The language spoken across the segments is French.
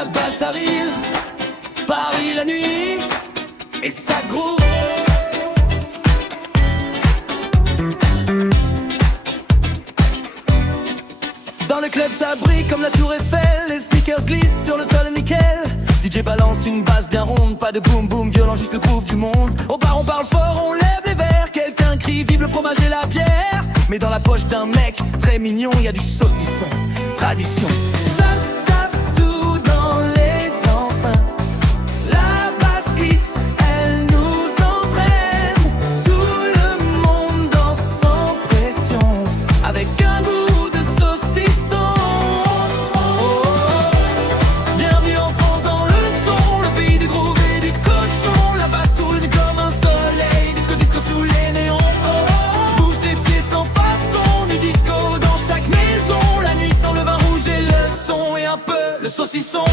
la basse arrive, Paris la nuit, et ça groove. Dans le club ça brille comme la tour Eiffel, les sneakers glissent sur le sol nickel. DJ balance une basse bien ronde, pas de boum boum violent, juste le groove du monde. Au bar on parle fort, on lève les verres, quelqu'un crie vive le fromage et la bière. Mais dans la poche d'un mec très mignon, y a du saucisson, tradition. Ça tape tout dans les enceintes, la basse glisse, elle nous entraîne. Tout le monde danse sans pression, avec un goût de saucisson. Bienvenue en France dans le son, le pays du groove et du cochon. La basse tourne comme un soleil, disco disco sous les néons. Bouge tes pieds sans façon, du disco dans chaque maison. La nuit sans le vin rouge et le son et un peu le saucisson.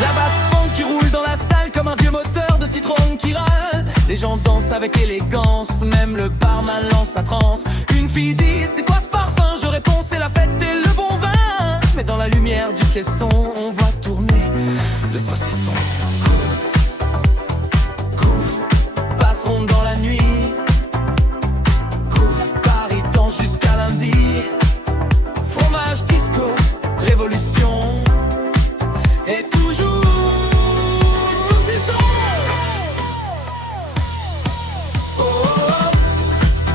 La basse funk qui roule dans la salle comme un vieux moteur de Citroën qui râle. Les gens dansent avec élégance, même le barman lance sa transe. Une fille dit c'est quoi ce parfum? Je réponds c'est la fête et le bon vin. Mais dans la lumière du caisson on voit tourner le saucisson. Groove, passeront dans la nuit. Groove, Paris danse jusqu'à lundi. Fromage, disco, révolution. Et toujours saucisson. Oh, oh, oh.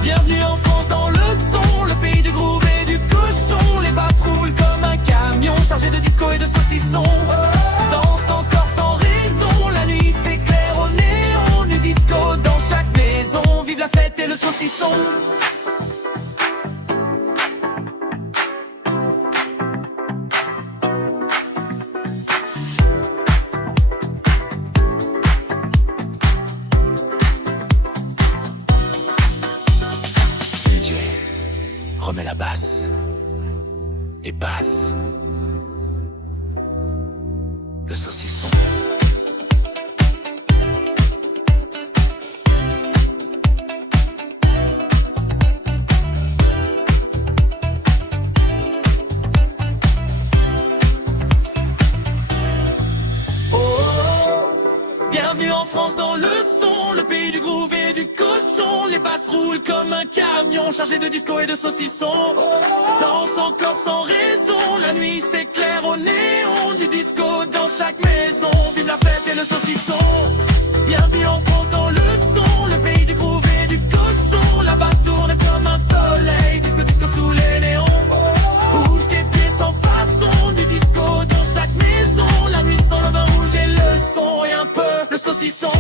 Bienvenue en France dans le son, le pays du groove et du cochon. Les basses roulent comme un camion chargé de disco et de saucisson. Danse encore sans raison, la nuit s'éclaire au néon. Du disco dans chaque maison, vive la fête et le saucisson. DJ, remets la basse et passe le saucisson. Bienvenue en France dans le son, le pays du groove et du cochon. Les basses roulent comme un camion chargé de disco et de saucisson. Danse encore sans raison, la nuit s'éclaire au néon. Du disco dans chaque maison, vive la fête et le saucisson. Bienvenue en France dans le son, le pays du groove et du cochon. La basse tourne comme un soleil, disco disco sous les néons. Bouge tes pieds sans façon, du disco dans chaque maison. La nuit sans le vin rouge et le son et un peu le saucisson.